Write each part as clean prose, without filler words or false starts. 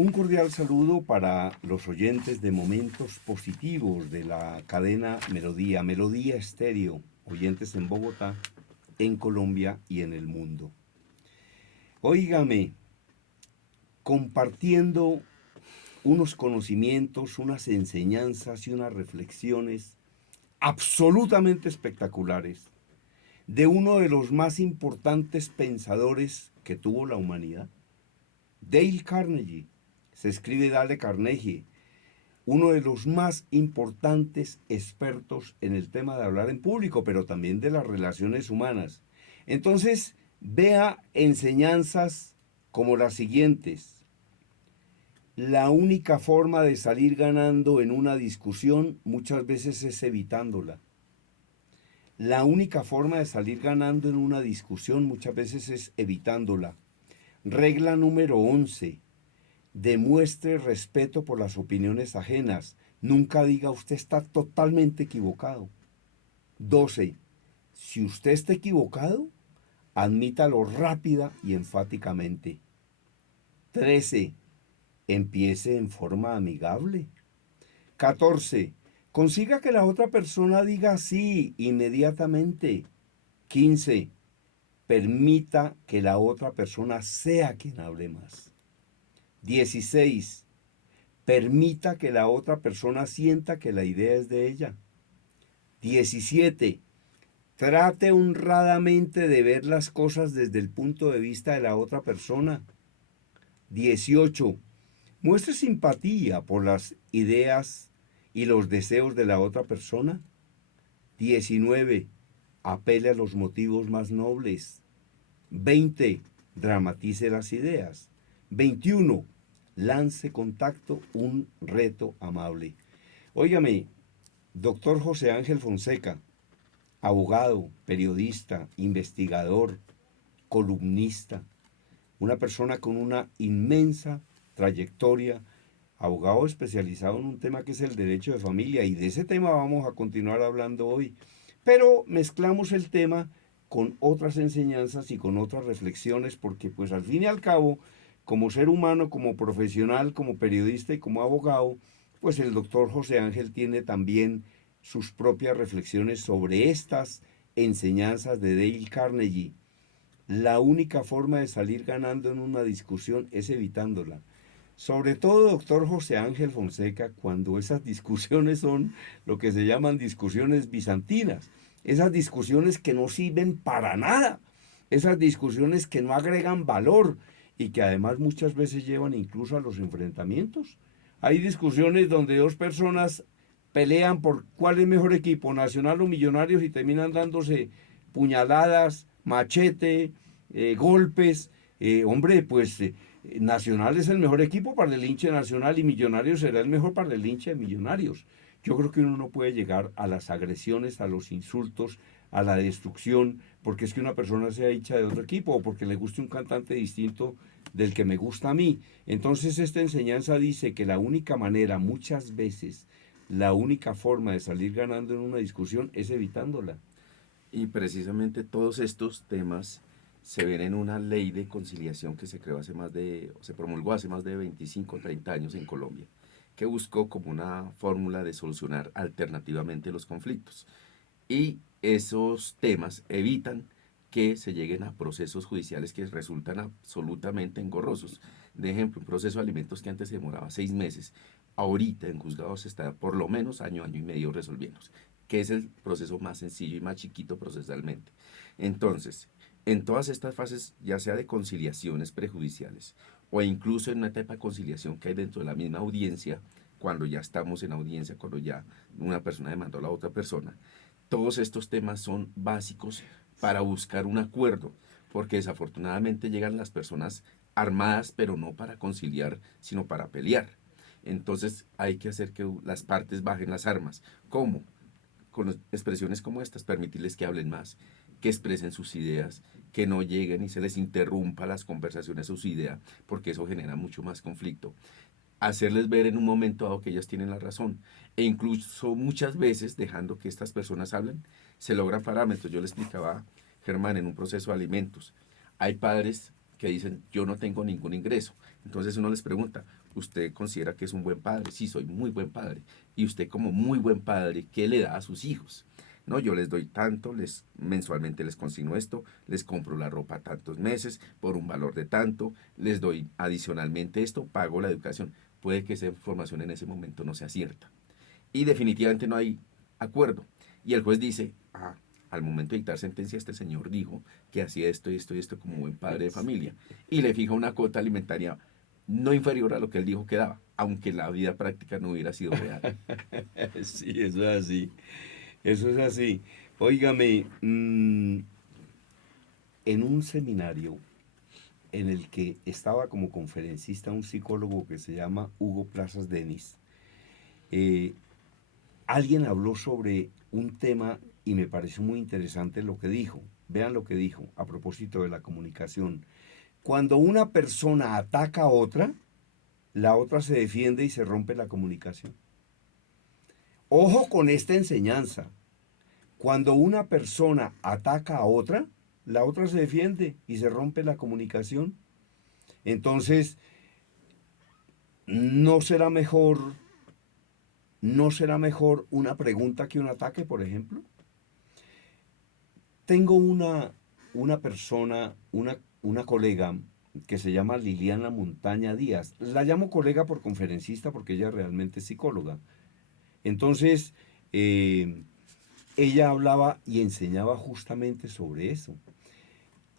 Un cordial saludo para los oyentes de Momentos Positivos de la cadena Melodía, Melodía Estéreo, oyentes en Bogotá, en Colombia y en el mundo. Óigame, compartiendo unos conocimientos, unas enseñanzas y unas reflexiones absolutamente espectaculares de uno de los más importantes pensadores que tuvo la humanidad, Dale Carnegie. Se escribe Dale Carnegie, uno de los más importantes expertos en el tema de hablar en público, pero también de las relaciones humanas. Entonces, vea enseñanzas como las siguientes. La única forma de salir ganando en una discusión muchas veces es evitándola. La única forma de salir ganando en una discusión muchas veces es evitándola. Regla número 11. Demuestre respeto por las opiniones ajenas. Nunca diga usted está totalmente equivocado. 12. Si usted está equivocado, admítalo rápida y enfáticamente. 13. Empiece en forma amigable. 14. Consiga que la otra persona diga sí inmediatamente. 15. Permita que la otra persona sea quien hable más. 16. Permita que la otra persona sienta que la idea es de ella. 17. Trate honradamente de ver las cosas desde el punto de vista de la otra persona. 18. Muestre simpatía por las ideas y los deseos de la otra persona. 19. Apele a los motivos más nobles. 20. Dramatice las ideas. 21. Lance contacto, un reto amable. Óigame, doctor José Ángel Fonseca, abogado, periodista, investigador, columnista, una persona con una inmensa trayectoria, abogado especializado en un tema que es el derecho de familia, y de ese tema vamos a continuar hablando hoy. Pero mezclamos el tema con otras enseñanzas y con otras reflexiones, porque pues al fin y al cabo, como ser humano, como profesional, como periodista y como abogado, pues el doctor José Ángel tiene también sus propias reflexiones sobre estas enseñanzas de Dale Carnegie. La única forma de salir ganando en una discusión es evitándola. Sobre todo, doctor José Ángel Fonseca, cuando esas discusiones son lo que se llaman discusiones bizantinas, esas discusiones que no sirven para nada, esas discusiones que no agregan valor y que además muchas veces llevan incluso a los enfrentamientos. Hay discusiones donde dos personas pelean por cuál es mejor equipo, Nacional o Millonarios, y terminan dándose puñaladas, machete, golpes. Hombre, pues Nacional es el mejor equipo para el hincha Nacional y Millonarios será el mejor para el hincha de Millonarios. Yo creo que uno no puede llegar a las agresiones, a los insultos, a la destrucción, porque es que una persona sea hincha de otro equipo o porque le guste un cantante distinto del que me gusta a mí. Entonces esta enseñanza dice que la única manera, muchas veces, la única forma de salir ganando en una discusión es evitándola. Y precisamente todos estos temas se ven en una ley de conciliación que se creó se promulgó hace más de 25 o 30 años en Colombia, que buscó como una fórmula de solucionar alternativamente los conflictos. Y esos temas evitan que se lleguen a procesos judiciales que resultan absolutamente engorrosos. De ejemplo, un proceso de alimentos que antes se demoraba 6 meses, ahorita en juzgados está por lo menos año, año y medio resolviéndose, que es el proceso más sencillo y más chiquito procesalmente. Entonces, en todas estas fases, ya sea de conciliaciones prejudiciales o incluso en una etapa de conciliación que hay dentro de la misma audiencia, cuando ya estamos en audiencia, cuando ya una persona demandó a la otra persona, todos estos temas son básicos para buscar un acuerdo, porque desafortunadamente llegan las personas armadas, pero no para conciliar, sino para pelear. Entonces hay que hacer que las partes bajen las armas. ¿Cómo? Con expresiones como estas, permitirles que hablen más, que expresen sus ideas, que no lleguen y se les interrumpa las conversaciones o su idea, porque eso genera mucho más conflicto. Hacerles ver en un momento dado que ellas tienen la razón. E incluso muchas veces, dejando que estas personas hablen, se logran parámetros. Yo le explicaba a Germán en un proceso de alimentos. Hay padres que dicen, yo no tengo ningún ingreso. Entonces uno les pregunta, ¿Usted considera que es un buen padre? Sí, soy muy buen padre. Y usted como muy buen padre, ¿qué le da a sus hijos? No, yo les doy tanto, mensualmente les consigno esto, les compro la ropa tantos meses por un valor de tanto, les doy adicionalmente esto, pago la educación. Puede que esa información en ese momento no sea cierta. Y definitivamente no hay acuerdo. Y el juez dice, al momento de dictar sentencia, este señor dijo que hacía esto y esto y esto como buen padre de familia. Y le fija una cuota alimentaria no inferior a lo que él dijo que daba, aunque la vida práctica no hubiera sido real. Sí, eso es así. Eso es así. Óigame, en un seminario en el que estaba como conferencista un psicólogo que se llama Hugo Plazas Denis, eh, alguien habló sobre un tema y me pareció muy interesante lo que dijo. Vean lo que dijo a propósito de la comunicación. Cuando una persona ataca a otra, la otra se defiende y se rompe la comunicación. Ojo con esta enseñanza. Cuando una persona ataca a otra, la otra se defiende y se rompe la comunicación. Entonces, ¿no será mejor, no será mejor una pregunta que un ataque, por ejemplo? Tengo una persona, una colega que se llama Liliana Montaña Díaz. La llamo colega por conferencista porque ella realmente es psicóloga. Entonces, ella hablaba y enseñaba justamente sobre eso.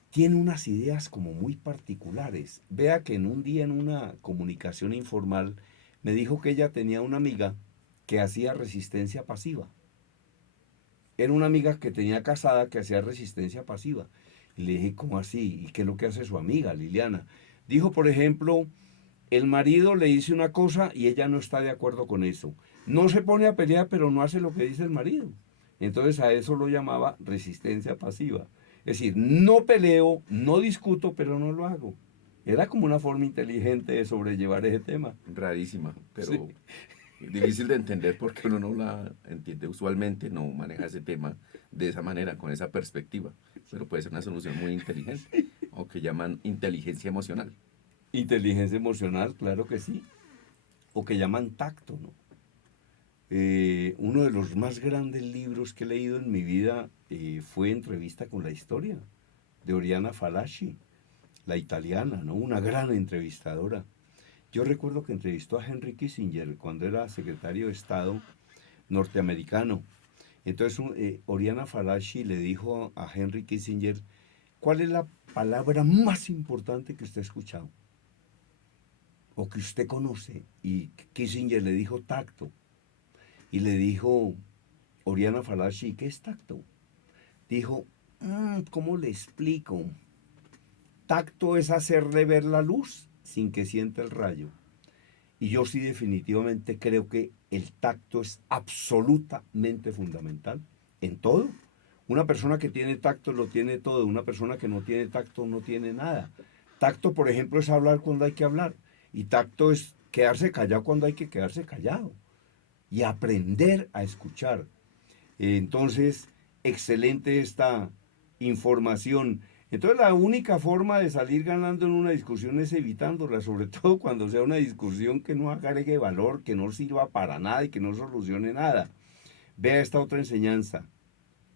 Tiene unas ideas como muy particulares. Vea que en un día en una comunicación informal me dijo que ella tenía una amiga que hacía resistencia pasiva. Era una amiga que tenía casada que hacía resistencia pasiva. Y le dije, ¿cómo así? ¿Y qué es lo que hace su amiga, Liliana? Dijo, por ejemplo, el marido le dice una cosa y ella no está de acuerdo con eso. No se pone a pelear, pero no hace lo que dice el marido. Entonces a eso lo llamaba resistencia pasiva. Es decir, no peleo, no discuto, pero no lo hago. Era como una forma inteligente de sobrellevar ese tema. Rarísima, Sí. pero difícil de entender porque uno no la entiende usualmente, no maneja ese tema de esa manera, con esa perspectiva, pero puede ser una solución muy inteligente, o que llaman inteligencia emocional. Inteligencia emocional, claro que sí. O que llaman tacto, ¿no? Uno de los más grandes libros que he leído en mi vida fue Entrevista con la Historia, de Oriana Fallaci, la italiana, ¿no? Una gran entrevistadora. Yo recuerdo que entrevistó a Henry Kissinger cuando era secretario de Estado norteamericano. Entonces, Oriana Fallaci le dijo a Henry Kissinger, ¿cuál es la palabra más importante que usted ha escuchado o que usted conoce? Y Kissinger le dijo tacto. Y le dijo Oriana Fallaci, ¿qué es tacto? Dijo, ¿cómo le explico? Tacto es hacerle ver la luz sin que sienta el rayo. Y yo sí definitivamente creo que el tacto es absolutamente fundamental en todo. Una persona que tiene tacto lo tiene todo, una persona que no tiene tacto no tiene nada. Tacto, por ejemplo, es hablar cuando hay que hablar y tacto es quedarse callado cuando hay que quedarse callado y aprender a escuchar. Entonces, excelente esta información. Entonces, la única forma de salir ganando en una discusión es evitándola, sobre todo cuando sea una discusión que no agregue valor, que no sirva para nada y que no solucione nada. Vea esta otra enseñanza.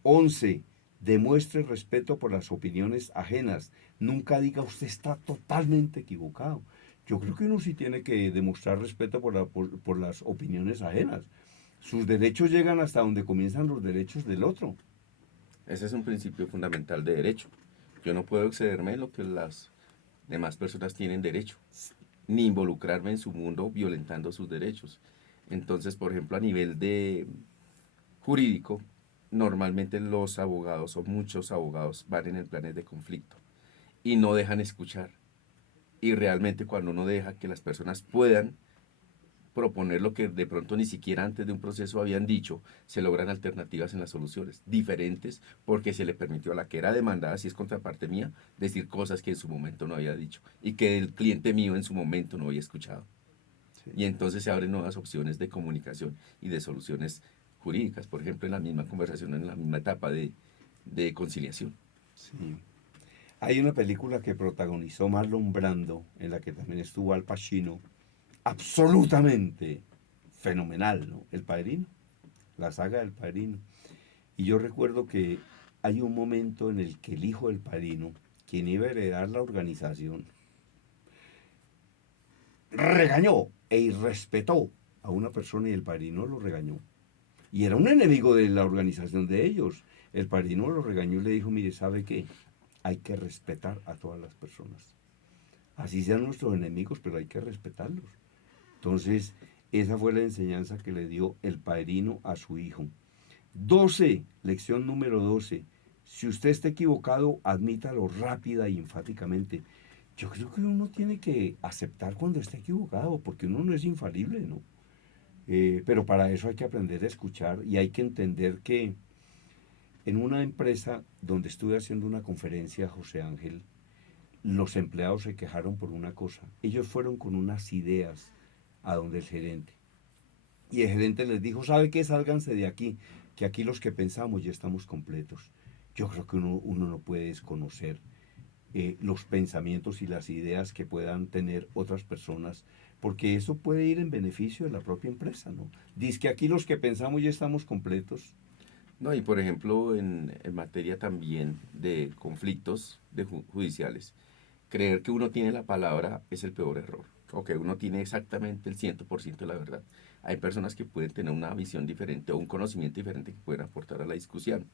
11. Demuestre respeto por las opiniones ajenas. Nunca diga usted está totalmente equivocado. Yo creo que uno sí tiene que demostrar respeto por las opiniones ajenas. Sus derechos llegan hasta donde comienzan los derechos del otro. Ese es un principio fundamental de derecho. Yo no puedo excederme en lo que las demás personas tienen derecho, ni involucrarme en su mundo violentando sus derechos. Entonces, por ejemplo, a nivel de jurídico, normalmente los abogados o muchos abogados van en el planes de conflicto y no dejan escuchar. Y realmente cuando uno deja que las personas puedan proponer lo que de pronto ni siquiera antes de un proceso habían dicho, se logran alternativas en las soluciones, diferentes porque se le permitió a la que era demandada, si es contraparte mía, decir cosas que en su momento no había dicho y que el cliente mío en su momento no había escuchado. Sí, Y entonces se abren nuevas opciones de comunicación y de soluciones jurídicas, por ejemplo, en la misma conversación, en la misma etapa de conciliación. sí. Hay una película que protagonizó Marlon Brando, en la que también estuvo Al Pacino, absolutamente fenomenal, ¿no? El Padrino, la saga del Padrino. Y yo recuerdo que hay un momento en el que el hijo del Padrino, quien iba a heredar la organización, regañó e irrespetó a una persona y el Padrino lo regañó. Y era un enemigo de la organización de ellos. El Padrino lo regañó y le dijo, mire, ¿sabe qué? Hay que respetar a todas las personas. Así sean nuestros enemigos, pero hay que respetarlos. Entonces, esa fue la enseñanza que le dio el Padrino a su hijo. 12, lección número 12. Si usted está equivocado, admítalo rápida y enfáticamente. Yo creo que uno tiene que aceptar cuando está equivocado, porque uno no es infalible, ¿no? Pero para eso hay que aprender a escuchar y hay que entender que en una empresa donde estuve haciendo una conferencia, José Ángel, los empleados se quejaron por una cosa. Ellos fueron con unas ideas a donde el gerente. Y el gerente les dijo, ¿sabe qué? Sálganse de aquí, que aquí los que pensamos ya estamos completos. Yo creo que uno no puede desconocer los pensamientos y las ideas que puedan tener otras personas, porque eso puede ir en beneficio de la propia empresa, ¿no? Dice que aquí los que pensamos ya estamos completos. No, y por ejemplo, en materia también de conflictos judiciales, creer que uno tiene la palabra es el peor error, o que uno tiene exactamente el 100% de la verdad. Hay personas que pueden tener una visión diferente o un conocimiento diferente que pueden aportar a la discusión.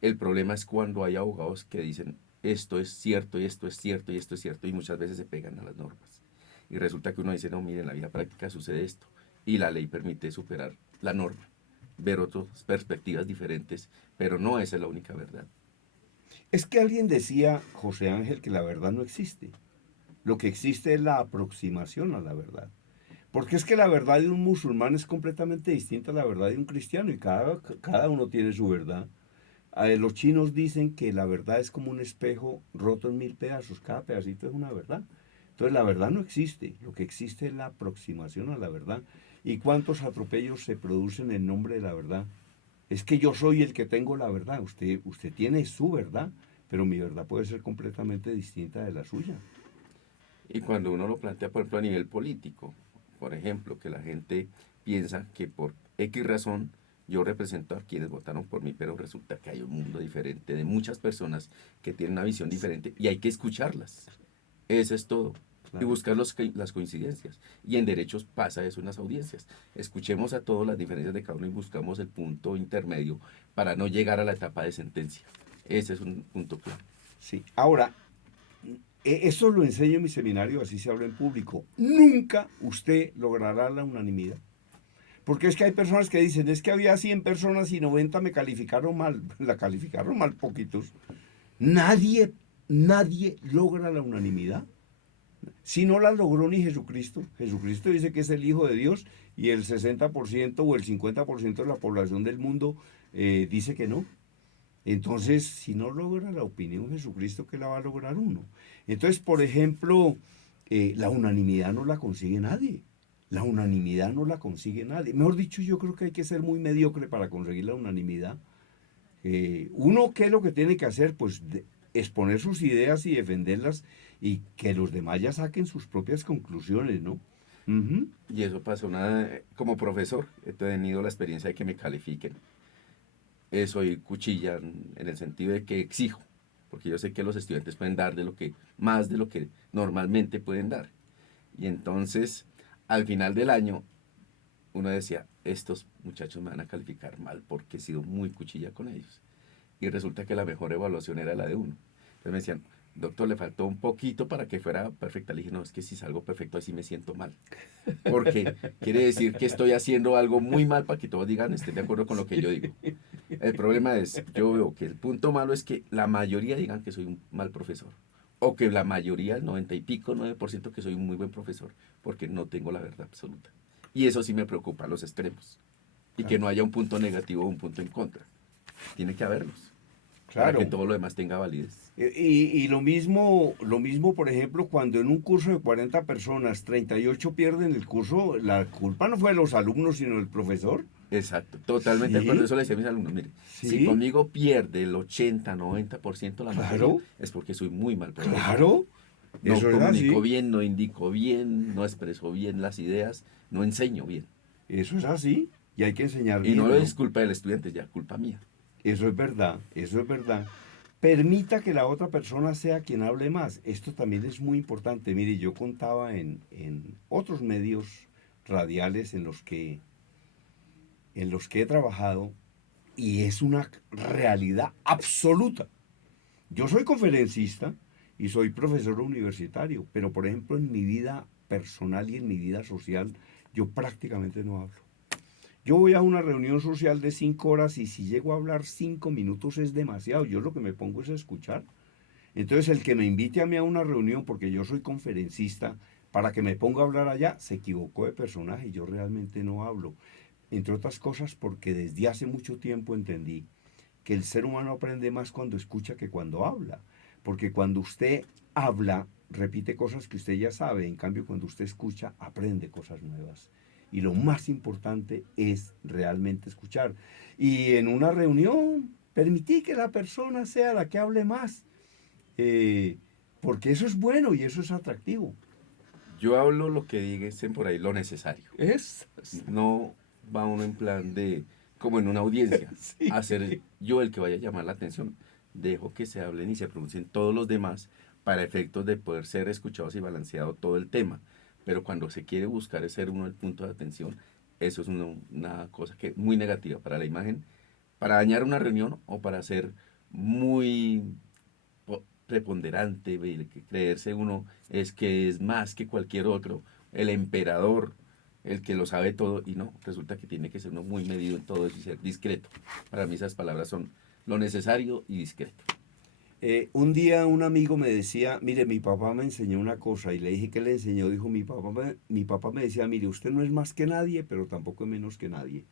El problema es cuando hay abogados que dicen esto es cierto y esto es cierto y esto es cierto y muchas veces se pegan a las normas. Y resulta que uno dice, no, mire, en la vida práctica sucede esto y la ley permite superar la norma, ver otras perspectivas diferentes, pero no esa es la única verdad. Es que alguien decía, José Ángel, que la verdad no existe. Lo que existe es la aproximación a la verdad. Porque es que la verdad de un musulmán es completamente distinta a la verdad de un cristiano y cada uno tiene su verdad. Los chinos dicen que la verdad es como un espejo roto en 1000 pedazos, cada pedacito es una verdad. Entonces la verdad no existe, lo que existe es la aproximación a la verdad. ¿Y cuántos atropellos se producen en nombre de la verdad? Es que yo soy el que tengo la verdad, usted tiene su verdad, pero mi verdad puede ser completamente distinta de la suya. Y cuando uno lo plantea, por ejemplo, a nivel político, por ejemplo, que la gente piensa que por X razón yo represento a quienes votaron por mí, pero resulta que hay un mundo diferente de muchas personas que tienen una visión diferente y hay que escucharlas. Eso es todo. Y Claro. buscar las coincidencias. Y en derechos pasa eso en las audiencias. Escuchemos a todos las diferencias de cada uno y buscamos el punto intermedio para no llegar a la etapa de sentencia. Ese es un punto clave. Sí. Ahora, eso lo enseño en mi seminario, así se habla en público. Nunca usted logrará la unanimidad. Porque es que hay personas que dicen, es que había 100 personas y 90 me calificaron mal. La calificaron mal poquitos. Nadie, nadie logra la unanimidad. Si no la logró ni Jesucristo. Jesucristo dice que es el Hijo de Dios y el 60% o el 50% de la población del mundo dice que no. Entonces, si no logra la opinión Jesucristo, ¿qué la va a lograr uno? Entonces, por ejemplo, la unanimidad no la consigue nadie. La unanimidad no la consigue nadie. Mejor dicho, yo creo que hay que ser muy mediocre para conseguir la unanimidad. Uno, ¿qué es lo que tiene que hacer? Pues exponer sus ideas y defenderlas y que los demás ya saquen sus propias conclusiones, ¿no? Ujú. Y eso pasa como profesor, he tenido la experiencia de que me califiquen. Soy cuchilla en el sentido de que exijo, porque yo sé que los estudiantes pueden dar más de lo que normalmente pueden dar. Y entonces, al final del año, uno decía, estos muchachos me van a calificar mal porque he sido muy cuchilla con ellos. Y resulta que la mejor evaluación era la de uno. Entonces me decían, doctor, le faltó un poquito para que fuera perfecta. Le dije, no, es que si salgo perfecto así me siento mal. Porque quiere decir que estoy haciendo algo muy mal para que todos digan, estén de acuerdo con lo que yo digo. El problema es, yo veo que el punto malo es que la mayoría digan que soy un mal profesor. O que la mayoría, el 90 y pico, 9% que soy un muy buen profesor, porque no tengo la verdad absoluta. Y eso sí me preocupa, los extremos. Y que Claro. no haya un punto negativo o un punto en contra. Tiene que haberlos, para que Claro. todo lo demás tenga validez. Y lo mismo, por ejemplo, cuando en un curso de 40 personas, 38 pierden el curso, la culpa no fue de los alumnos, sino del profesor. Exacto, totalmente de acuerdo. Sí, Eso le decía a mis alumnos, mire, si sí, conmigo pierde el 80, 90% la materia, claro, es porque soy muy mal profesor. claro. No Eso es comunico así. bien, no indico bien, no expreso bien las ideas, no enseño bien. Eso es así. Y hay que enseñar Y no bien, es ¿no? culpa del estudiante, ya culpa mía. Eso es verdad, eso es verdad. Permita que la otra persona sea quien hable más. Esto también es muy importante. Mire, yo contaba en otros medios radiales en los que he trabajado y es una realidad absoluta. Yo soy conferencista y soy profesor universitario, pero por ejemplo en mi vida personal y en mi vida social yo prácticamente no hablo. Yo voy a una reunión social de 5 horas y si llego a hablar 5 minutos es demasiado. Yo lo que me pongo es a escuchar. Entonces el que me invite a mí a una reunión porque yo soy conferencista para que me ponga a hablar allá se equivocó de personaje. Yo realmente no hablo. Entre otras cosas porque desde hace mucho tiempo entendí que el ser humano aprende más cuando escucha que cuando habla. Porque cuando usted habla, repite cosas que usted ya sabe. En cambio, cuando usted escucha, aprende cosas nuevas. Y lo más importante es realmente escuchar. Y en una reunión, permití que la persona sea la que hable más. eh, Porque eso es bueno y eso es atractivo. Yo hablo lo que dicen por ahí, lo necesario. Es. No va uno en plan de, como en una audiencia, Sí. a ser yo el que vaya a llamar la atención. Dejo que se hablen y se pronuncien todos los demás para efectos de poder ser escuchados y balanceado todo el tema. Pero cuando se quiere buscar es ser uno el punto de atención, eso es una cosa que muy negativa para la imagen, para dañar una reunión o para ser muy preponderante, el que creerse uno es que es más que cualquier otro, el emperador, el que lo sabe todo, y no, resulta que tiene que ser uno muy medido en todo eso y ser discreto. Para mí esas palabras son lo necesario y discreto. Un día un amigo me decía, mire, mi papá me enseñó una cosa y le dije que le enseñó, dijo, mi papá me decía, mire, usted no es más que nadie, pero tampoco es menos que nadie.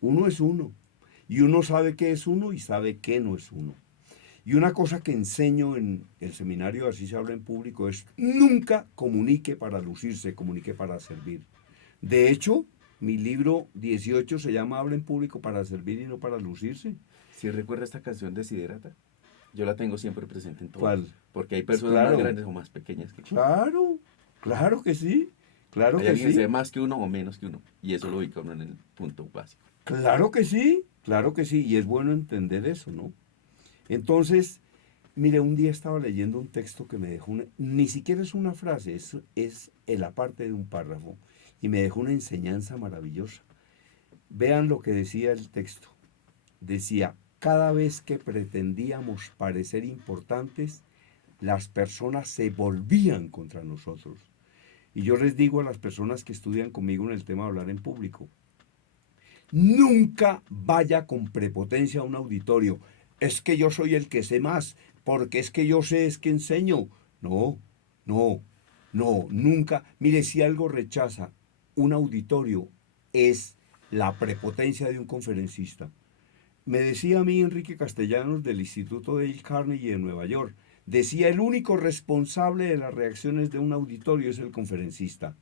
Uno es uno y uno sabe qué es uno y sabe qué no es uno. Y una cosa que enseño en el seminario, así se habla en público, es nunca comunique para lucirse, comunique para servir. De hecho, mi libro 18 se llama Habla en público para servir y no para lucirse. Si recuerda esta canción de Siderata, yo la tengo siempre presente en todo, ¿Cuál? porque hay personas más Claro, grandes o más pequeñas que yo. claro, claro que sí, claro Hay que alguien que sí, sabe más que uno o menos que uno, y eso lo ubica uno en el punto básico. claro que sí, claro que sí, y es bueno entender eso, ¿no? Entonces, mire, un día estaba leyendo un texto que me dejó ni siquiera es una frase, es la parte de un párrafo, y me dejó una enseñanza maravillosa. Vean lo que decía el texto. Decía, cada vez que pretendíamos parecer importantes, las personas se volvían contra nosotros. Y yo les digo a las personas que estudian conmigo en el tema de hablar en público, nunca vaya con prepotencia a un auditorio. Es que yo soy el que sé más, porque es que yo sé, es que enseño. No, no, no, nunca. Mire, si algo rechaza un auditorio es la prepotencia de un conferencista. Me decía a mí Enrique Castellanos del Instituto Dale Carnegie de Nueva York, decía el único responsable de las reacciones de un auditorio es el conferencista.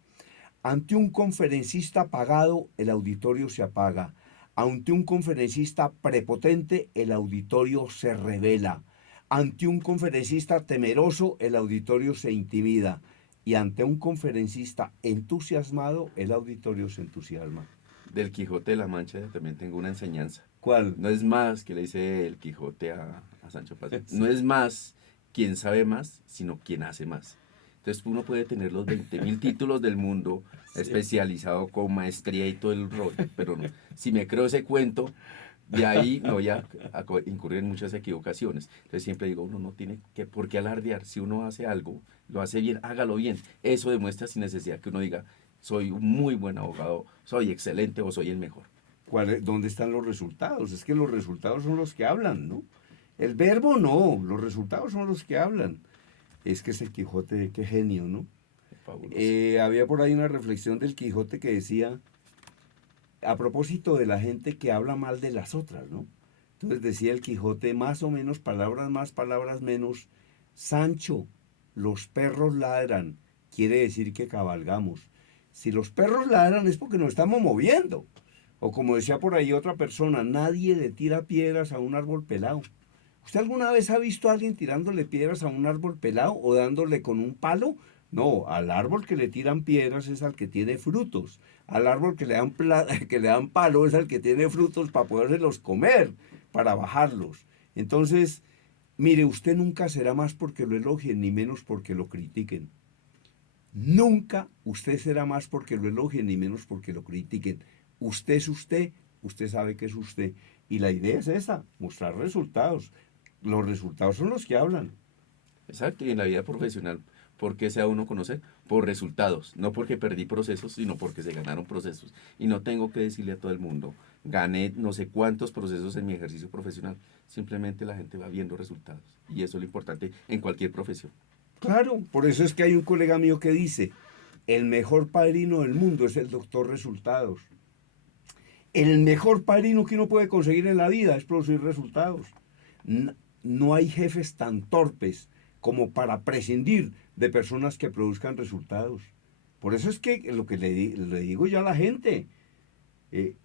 Ante un conferencista pagado, el auditorio se apaga. Ante un conferencista prepotente, el auditorio se revela. Ante un conferencista temeroso, el auditorio se intimida. Y ante un conferencista entusiasmado, el auditorio se entusiasma. Del Quijote de la Mancha también tengo una enseñanza. ¿Cuál? No es más, que le dice el Quijote a Sancho Panza, no Sí. es más quien sabe más, sino quien hace más. Entonces uno puede tener los 20.000 títulos del mundo, Sí. especializado con maestría y todo el rollo, pero no, si me creo ese cuento, de ahí me voy a incurrir en muchas equivocaciones. Entonces siempre digo, uno no tiene que por qué alardear. Si uno hace algo, lo hace bien, hágalo bien. Eso demuestra sin necesidad que uno diga, soy un muy buen abogado, soy excelente o soy el mejor. ¿Dónde están los resultados? Es que los resultados son los que hablan, ¿no? El verbo no, los resultados son los que hablan. Es que ese Quijote, qué genio, ¿no? Fabuloso. Había por ahí una reflexión del Quijote que decía, a propósito de la gente que habla mal de las otras, ¿no? Entonces decía el Quijote, más o menos, palabras más, palabras menos, Sancho, los perros ladran, quiere decir que cabalgamos. Si los perros ladran es porque nos estamos moviendo. O como decía por ahí otra persona, nadie le tira piedras a un árbol pelado. ¿Usted alguna vez ha visto a alguien tirándole piedras a un árbol pelado o dándole con un palo? No, al árbol que le tiran piedras es al que tiene frutos. Al árbol que le dan, que le dan palo es al que tiene frutos para podérselos comer, para bajarlos. Entonces, mire, usted nunca será más porque lo elogien, ni menos porque lo critiquen. Nunca usted será más porque lo elogien, ni menos porque lo critiquen. Usted es usted sabe que es usted. Y la idea es esa, mostrar resultados. Los resultados son los que hablan. Exacto, y en la vida profesional, ¿por qué se da uno a conocer? Por resultados, no porque perdí procesos, sino porque se ganaron procesos. Y no tengo que decirle a todo el mundo, gané no sé cuántos procesos en mi ejercicio profesional. Simplemente la gente va viendo resultados. Y eso es lo importante en cualquier profesión. Claro, por eso es que hay un colega mío que dice, el mejor padrino del mundo es el doctor resultados. El mejor padrino que uno puede conseguir en la vida es producir resultados. No hay jefes tan torpes como para prescindir de personas que produzcan resultados. Por eso es que lo que le digo yo a la gente, eh,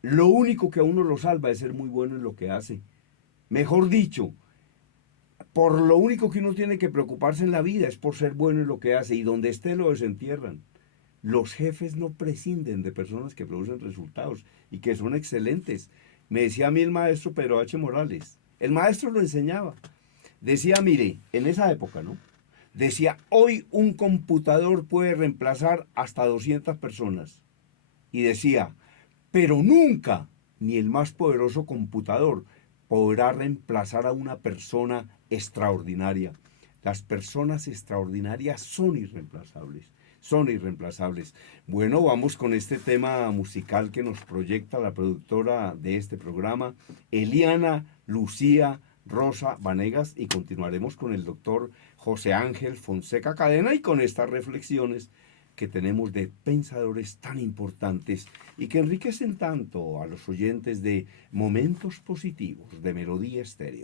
lo único que a uno lo salva es ser muy bueno en lo que hace. Mejor dicho, por lo único que uno tiene que preocuparse en la vida es por ser bueno en lo que hace y donde esté lo desentierran. Los jefes no prescinden de personas que producen resultados y que son excelentes. Me decía a mí el maestro Pedro H. Morales. El maestro lo enseñaba. Decía, mire, en esa época, ¿no? Decía, hoy un computador puede reemplazar hasta 200 personas. Y decía, pero nunca, ni el más poderoso computador podrá reemplazar a una persona extraordinaria. Las personas extraordinarias son irreemplazables. Son irreemplazables. Bueno, vamos con este tema musical que nos proyecta la productora de este programa, Eliana Lucía Rosa Vanegas, y continuaremos con el doctor José Ángel Fonseca Cadena y con estas reflexiones que tenemos de pensadores tan importantes y que enriquecen tanto a los oyentes de Momentos Positivos de Melodía Estéreo.